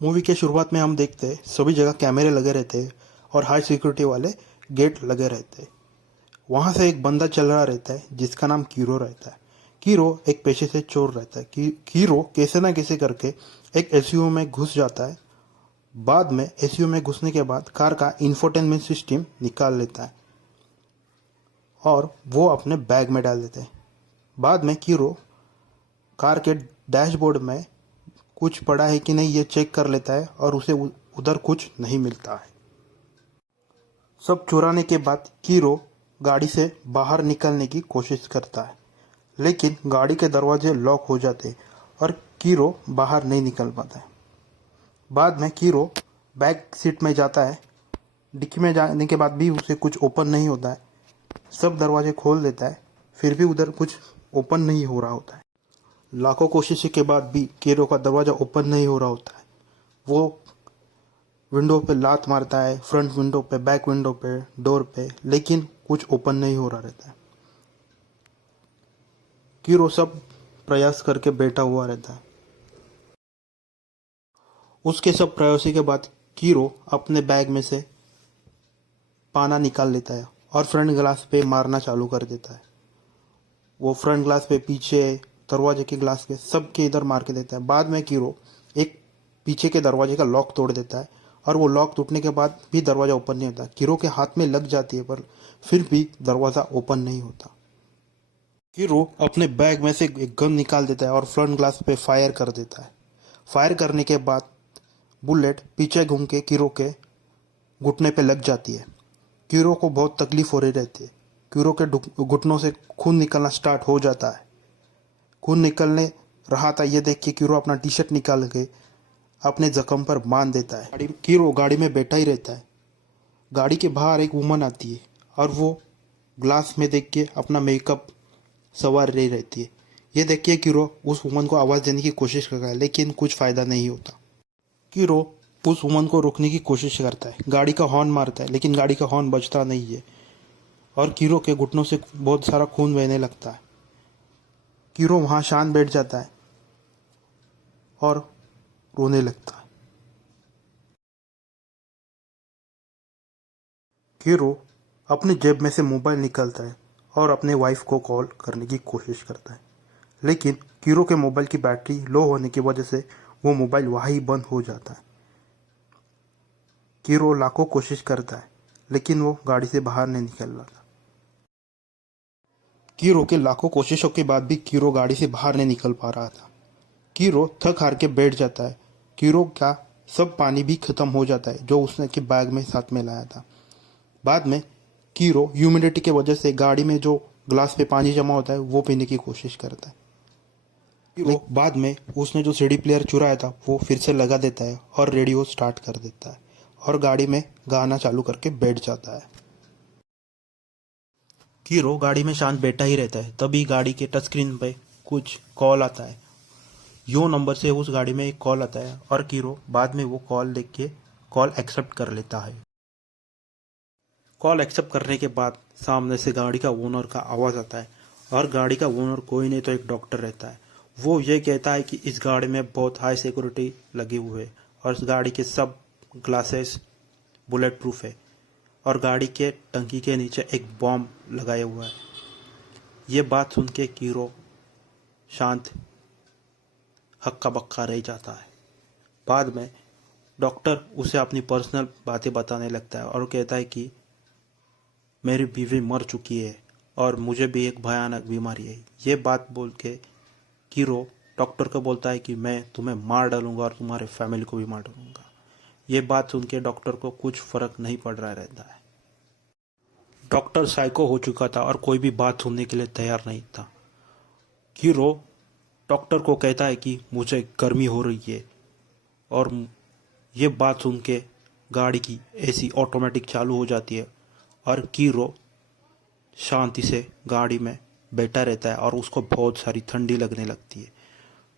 Movie के शुरुआत में हम देखते सभी जगह कैमरे लगे रहते और हाई सिक्योरिटी वाले गेट लगे रहते। वहां से एक बंदा चल रहा रहता है जिसका नाम कीरो रहता है। कीरो एक पेशे से चोर रहता है कि कीरो कैसे ना कैसे करके एक एसयूवी में घुस जाता है। बाद में एसयूवी में घुसने के बाद कार का इंफोटेनमेंट सिस्टम निकाल लेता है और वो अपने बैग में डाल देता है। बाद में कीरो कार के डैशबोर्ड में कुछ पड़ा है कि नहीं ये चेक कर लेता है और उसे उधर कुछ नहीं मिलता है। सब चुराने के बाद कीरो गाड़ी से बाहर निकलने की कोशिश करता है, लेकिन गाड़ी के दरवाजे लॉक हो जाते और कीरो बाहर नहीं निकल पाता है। बाद में कीरो बैक सीट में जाता है। डिक्की में जाने के बाद भी उसे कुछ ओपन नहीं होता है। सब दरवाजे खोल देता है, फिर भी उधर कुछ ओपन नहीं हो रहा होता है। लाखों कोशिशों के बाद भी कीरो का दरवाज़ा ओपन नहीं हो रहा होता है। वो विंडो पे लात मारता है, फ्रंट विंडो पे, बैक विंडो पे, डोर पे, लेकिन कुछ ओपन नहीं हो रहा रहता है। कीरो सब प्रयास करके बैठा हुआ रहता है। उसके सब प्रयासों के बाद कीरो अपने बैग में से पाना निकाल लेता है और फ्रंट ग्लास पे मारना चालू कर देता है। वो फ्रंट ग्लास पे, पीछे दरवाजे के ग्लास पे, सबके इधर मार के देता है। बाद में कीरो एक पीछे के दरवाजे का लॉक तोड़ देता है और वो लॉक टूटने के बाद भी दरवाज़ा ओपन नहीं होता। कीरो के हाथ में लग जाती है पर फिर भी दरवाज़ा ओपन नहीं होता। कीरो अपने बैग में से एक गन निकाल देता है और फ्रंट ग्लास पे फायर कर देता है। फायर करने के बाद बुलेट पीछे घूम के कीरो के घुटने पे लग जाती है। कीरो को बहुत तकलीफ हो रही रहती है। कीरो के घुटनों से खून निकलना स्टार्ट हो जाता है। खून निकलने रहा था ये देख के कीरो अपना टी शर्ट निकाल के अपने जख्म पर बांध देता है। कीरो गाड़ी में बैठा ही रहता है। गाड़ी के बाहर एक वुमन आती है और वो ग्लास में देख के अपना मेकअप संवार रही रहती है। ये देख के कीरो उस वुमन को आवाज़ देने की कोशिश करता है, लेकिन कुछ फ़ायदा नहीं होता। कीरो उस वुमन को रोकने की कोशिश करता है, गाड़ी का हॉर्न मारता है, लेकिन गाड़ी का हॉर्न बजता नहीं है और कीरो के घुटनों से बहुत सारा खून बहने लगता है। कीरो वहाँ शांत बैठ जाता है और रोने लगता है। कीरो अपने जेब में से मोबाइल निकालता है और अपने वाइफ को कॉल करने की कोशिश करता है, लेकिन कीरो के मोबाइल की बैटरी लो होने की वजह से वो मोबाइल वहाँ ही बंद हो जाता है। कीरो लाखों कोशिश करता है, लेकिन वो गाड़ी से बाहर नहीं निकल रहा। कीरो के लाखों कोशिशों के बाद भी कीरो गाड़ी से बाहर नहीं निकल पा रहा था। कीरो थक हार के बैठ जाता है। कीरो का सब पानी भी खत्म हो जाता है जो उसने के बैग में साथ में लाया था। बाद में कीरो ह्यूमिडिटी के वजह से गाड़ी में जो ग्लास पे पानी जमा होता है वो पीने की कोशिश करता है। कीरो बाद में उसने जो सीडी प्लेयर चुराया था वो फिर से लगा देता है और रेडियो स्टार्ट कर देता है और गाड़ी में गाना चालू करके बैठ जाता है। कीरो गाड़ी में शांत बैठा ही रहता है। तभी गाड़ी के टच स्क्रीन पे कुछ कॉल आता है। यो नंबर से उस गाड़ी में एक कॉल आता है और कीरो बाद में वो कॉल देख के कॉल एक्सेप्ट कर लेता है। कॉल एक्सेप्ट करने के बाद सामने से गाड़ी का ओनर का आवाज़ आता है और गाड़ी का ओनर कोई नहीं तो एक डॉक्टर रहता है। वो ये कहता है कि इस गाड़ी में बहुत हाई सिक्योरिटी लगी हुई है और इस गाड़ी के सब ग्लासेस बुलेट प्रूफ है और गाड़ी के टंकी के नीचे एक बॉम्ब लगाया हुआ है। ये बात सुन के कीरो शांत हक्का बक्का रह जाता है। बाद में डॉक्टर उसे अपनी पर्सनल बातें बताने लगता है और कहता है कि मेरी बीवी मर चुकी है और मुझे भी एक भयानक बीमारी है। ये बात बोल के कीरो डॉक्टर को बोलता है कि मैं तुम्हें मार डालूंगा और तुम्हारे फैमिली को भी मार डालूंगा। ये बात सुन के डॉक्टर को कुछ फर्क नहीं पड़ रहा रहता है। डॉक्टर साइको हो चुका था और कोई भी बात सुनने के लिए तैयार नहीं था। कीरो डॉक्टर को कहता है कि मुझे गर्मी हो रही है और ये बात सुन के गाड़ी की एसी ऑटोमेटिक चालू हो जाती है और कीरो शांति से गाड़ी में बैठा रहता है और उसको बहुत सारी ठंडी लगने लगती है।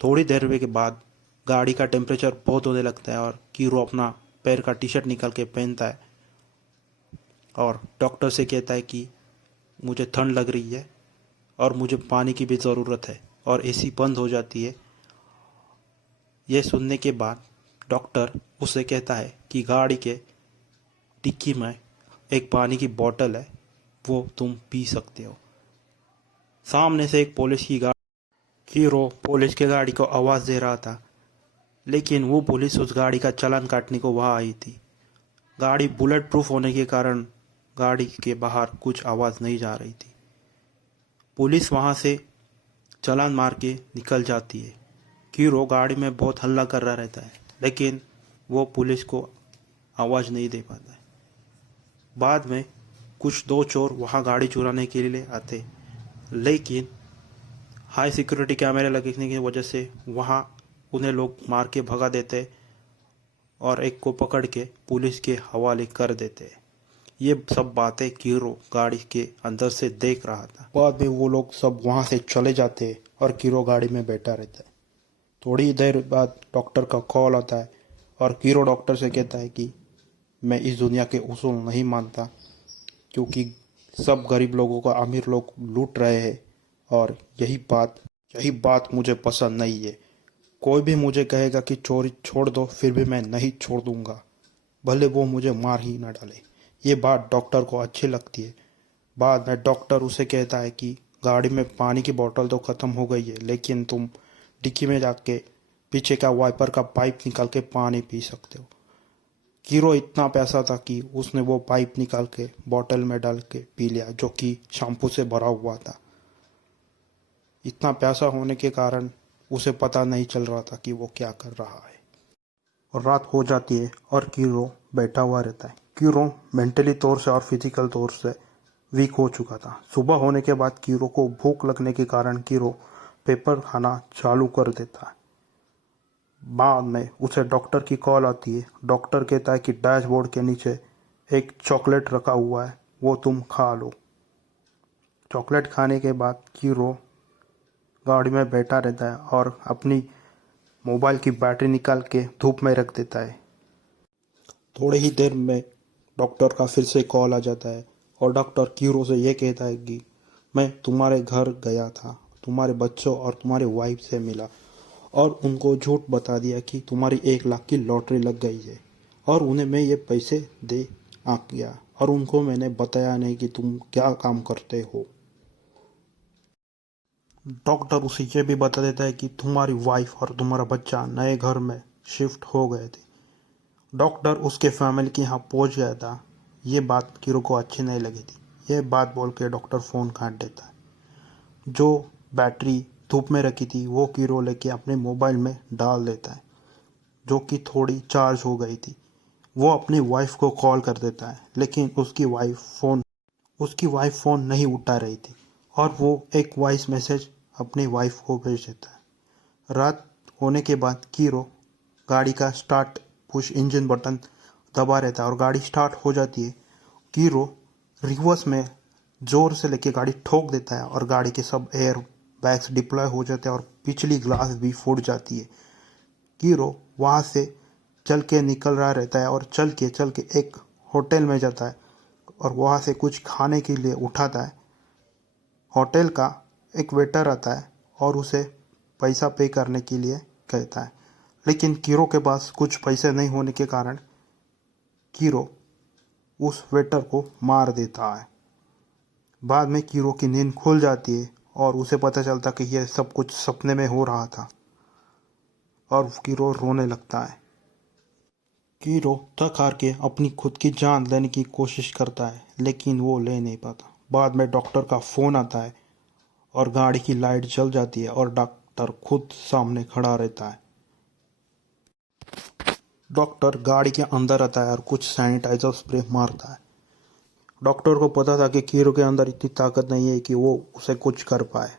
थोड़ी देर के बाद गाड़ी का टेम्परेचर बहुत होने लगता है और कीरो अपना पैर का टी शर्ट निकाल के पहनता है और डॉक्टर से कहता है कि मुझे ठंड लग रही है और मुझे पानी की भी ज़रूरत है और एसी बंद हो जाती है। यह सुनने के बाद डॉक्टर उसे कहता है कि गाड़ी के डिक्की में एक पानी की बोतल है, वो तुम पी सकते हो। सामने से एक पुलिस की गाड़ी, हीरो पुलिस के गाड़ी को आवाज़ दे रहा था, लेकिन वो पुलिस उस गाड़ी का चालान काटने को वहाँ आई थी। गाड़ी बुलेट प्रूफ होने के कारण गाड़ी के बाहर कुछ आवाज़ नहीं जा रही थी। पुलिस वहाँ से चालान मार के निकल जाती है। हीरो गाड़ी में बहुत हल्ला कर रहा रहता है, लेकिन वो पुलिस को आवाज़ नहीं दे पाता है। बाद में कुछ दो चोर वहाँ गाड़ी चुराने के लिए आते, लेकिन हाई सिक्योरिटी कैमरे लगने की वजह से वहाँ उन्हें लोग मार के भगा देते और एक को पकड़ के पुलिस के हवाले कर देते। ये सब बातें कीरो गाड़ी के अंदर से देख रहा था। बाद में वो लोग सब वहाँ से चले जाते और कीरो गाड़ी में बैठा रहता है। थोड़ी देर बाद डॉक्टर का कॉल आता है और कीरो डॉक्टर से कहता है कि मैं इस दुनिया के उसूल नहीं मानता, क्योंकि सब गरीब लोगों को अमीर लोग लूट रहे हैं और यही बात मुझे पसंद नहीं है। कोई भी मुझे कहेगा कि चोरी छोड़ दो, फिर भी मैं नहीं छोड़ दूंगा, भले वो मुझे मार ही ना डाले। ये बात डॉक्टर को अच्छी लगती है। बाद में डॉक्टर उसे कहता है कि गाड़ी में पानी की बोतल तो ख़त्म हो गई है, लेकिन तुम डिक्की में जाके पीछे का वाइपर का पाइप निकाल के पानी पी सकते हो। कीरो इतना पैसा था कि उसने वो पाइप निकाल के बोतल में डाल के पी लिया, जो कि शैम्पू से भरा हुआ था। इतना पैसा होने के कारण उसे पता नहीं चल रहा था कि वो क्या कर रहा है। और रात हो जाती है और कीरो बैठा हुआ रहता है। कीरो मेंटली तौर से और फिजिकल तौर से वीक हो चुका था। सुबह होने के बाद कीरो को भूख लगने के कारण कीरो पेपर खाना चालू कर देता है। बाद में उसे डॉक्टर की कॉल आती है। डॉक्टर कहता है कि डैशबोर्ड के नीचे एक चॉकलेट रखा हुआ है, वो तुम खा लो। चॉकलेट खाने के बाद कीरो गाड़ी में बैठा रहता है और अपनी मोबाइल की बैटरी निकाल के धूप में रख देता है। थोड़ी ही देर में डॉक्टर का फिर से कॉल आ जाता है और डॉक्टर कीरो से ये कहता है कि मैं तुम्हारे घर गया था, तुम्हारे बच्चों और तुम्हारे वाइफ से मिला और उनको झूठ बता दिया कि तुम्हारी 1 लाख की लॉटरी लग गई है और उन्हें मैं ये पैसे दे आ गया और उनको मैंने बताया नहीं कि तुम क्या काम करते हो। डॉक्टर उसे ये भी बता देता है कि तुम्हारी वाइफ और तुम्हारा बच्चा नए घर में शिफ्ट हो गए थे। डॉक्टर उसके फैमिली के यहाँ पहुँच गया था। ये बात कीरो को अच्छी नहीं लगी थी। ये बात बोल के डॉक्टर फ़ोन काट देता है। जो बैटरी धूप में रखी थी वो कीरो लेके अपने मोबाइल में डाल देता है, जो कि थोड़ी चार्ज हो गई थी। वो अपनी वाइफ को कॉल कर देता है, लेकिन उसकी वाइफ फ़ोन नहीं उठा रही थी और वो एक वॉइस मैसेज अपनी वाइफ को भेज देता है। रात होने के बाद कीरो गाड़ी का स्टार्ट पुश इंजन बटन दबा रहता है और गाड़ी स्टार्ट हो जाती है। कीरो रिवर्स में ज़ोर से लेके गाड़ी ठोक देता है और गाड़ी के सब एयर बैग्स डिप्लॉय हो जाते हैं और पिछली ग्लास भी फूट जाती है। कीरो वहाँ से चल के निकल रहा रहता है और चल के एक होटल में जाता है और वहाँ से कुछ खाने के लिए उठाता है। होटल का एक वेटर आता है और उसे पैसा पे करने के लिए कहता है, लेकिन कीरो के पास कुछ पैसे नहीं होने के कारण कीरो उस वेटर को मार देता है। बाद में कीरो की नींद खुल जाती है और उसे पता चलता कि यह सब कुछ सपने में हो रहा था और कीरो रोने लगता है। कीरो थक हार के अपनी खुद की जान लेने की कोशिश करता है, लेकिन वो ले नहीं पाता। बाद में डॉक्टर का फ़ोन आता है और गाड़ी की लाइट जल जाती है और डॉक्टर खुद सामने खड़ा रहता है। डॉक्टर गाड़ी के अंदर आता है और कुछ सैनिटाइजर स्प्रे मारता है। डॉक्टर को पता था कि कीरो के अंदर इतनी ताकत नहीं है कि वो उसे कुछ कर पाए।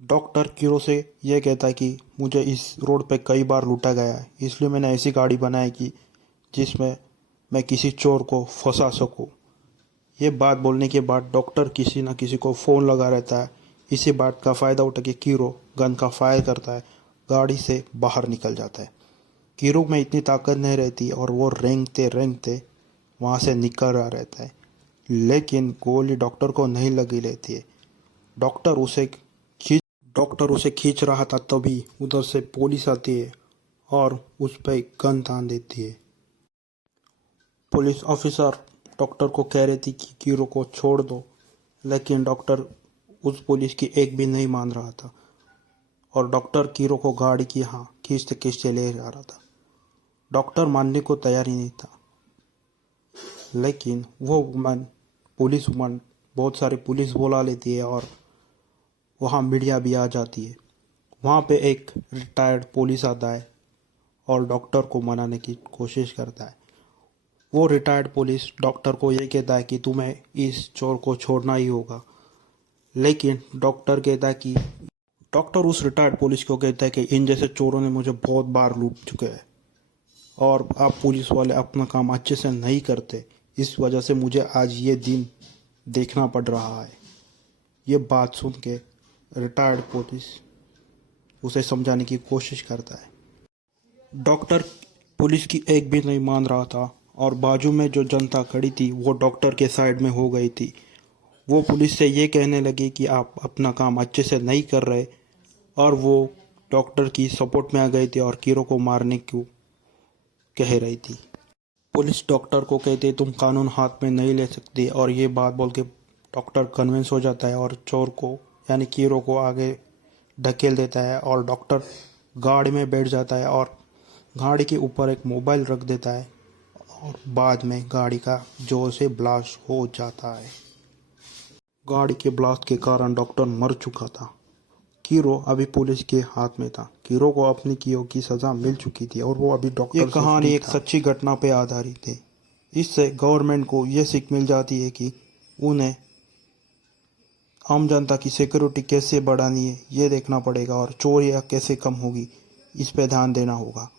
डॉक्टर कीरो से यह कहता है कि मुझे इस रोड पे कई बार लूटा गया है, इसलिए मैंने ऐसी गाड़ी बनाई कि जिसमें मैं किसी चोर को फंसा सकूं। ये बात बोलने के बाद डॉक्टर किसी न किसी को फ़ोन लगा रहता है। इसी बात का फ़ायदा उठा के कीरो गन का फायर करता है, गाड़ी से बाहर निकल जाता है। कीरो में इतनी ताकत नहीं रहती और वो रेंगते वहाँ से निकल रहा रहता है, लेकिन गोली डॉक्टर को नहीं लगी रहती है। डॉक्टर उसे खींच रहा था, तभी उधर से पुलिस आती है और उस पर गन तान देती है। पुलिस ऑफिसर डॉक्टर को कह रही थी कि कीरो को छोड़ दो, लेकिन डॉक्टर उस पुलिस की एक भी नहीं मान रहा था और डॉक्टर कीरो को गाड़ी की खींचते खींचते ले जा रहा था। डॉक्टर मानने को तैयार ही नहीं था, लेकिन वो पुलिस वुमन बहुत सारे पुलिस बुला लेती है और वहाँ मीडिया भी आ जाती है। वहाँ पे एक रिटायर्ड पुलिस आता है और डॉक्टर को मनाने की कोशिश करता है। वो रिटायर्ड पुलिस डॉक्टर को ये कहता है कि तुम्हें इस चोर को छोड़ना ही होगा, लेकिन डॉक्टर कहता है कि डॉक्टर उस रिटायर्ड पुलिस को कहता है कि इन जैसे चोरों ने मुझे बहुत बार लूट चुके हैं और आप पुलिस वाले अपना काम अच्छे से नहीं करते, इस वजह से मुझे आज ये दिन देखना पड़ रहा है। ये बात सुन के रिटायर्ड पुलिस उसे समझाने की कोशिश करता है। डॉक्टर पुलिस की एक भी नहीं मान रहा था और बाजू में जो जनता खड़ी थी वो डॉक्टर के साइड में हो गई थी। वो पुलिस से ये कहने लगी कि आप अपना काम अच्छे से नहीं कर रहे और वो डॉक्टर की सपोर्ट में आ गई थी और कीरो को मारने को कह रही थी। पुलिस डॉक्टर को कहते तुम कानून हाथ में नहीं ले सकती और ये बात बोल के डॉक्टर कन्विंस हो जाता है और चोर को यानी कीरो को आगे ढकेल देता है और डॉक्टर गाड़ी में बैठ जाता है और गाड़ी के ऊपर एक मोबाइल रख देता है और बाद में गाड़ी का जोर से ब्लास्ट हो जाता है। गाड़ी के ब्लास्ट के कारण डॉक्टर मर चुका था। कीरो अभी पुलिस के हाथ में था। कीरो को अपनी कियो की सज़ा मिल चुकी थी और वो अभी डॉक्टर से फ्री था। ये कहानी एक सच्ची घटना पे आधारित है। इससे गवर्नमेंट को ये सीख मिल जाती है कि उन्हें आम जनता की सिक्योरिटी कैसे बढ़ानी है ये देखना पड़ेगा और चोरियाँ कैसे कम होगी इस पे ध्यान देना होगा।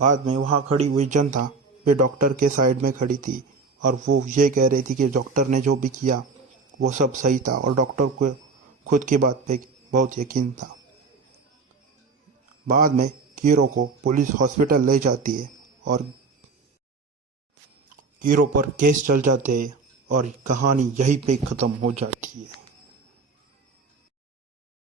बाद में वहाँ खड़ी हुई जनता वे डॉक्टर के साइड में खड़ी थी और वो ये कह रही थी कि डॉक्टर ने जो भी किया वो सब सही था और डॉक्टर को खुद की बात पे बहुत यकीन था। बाद में कीरो को पुलिस हॉस्पिटल ले जाती है और कीरो पर केस चल जाते हैं और कहानी यहीं पे ख़त्म हो जाती है।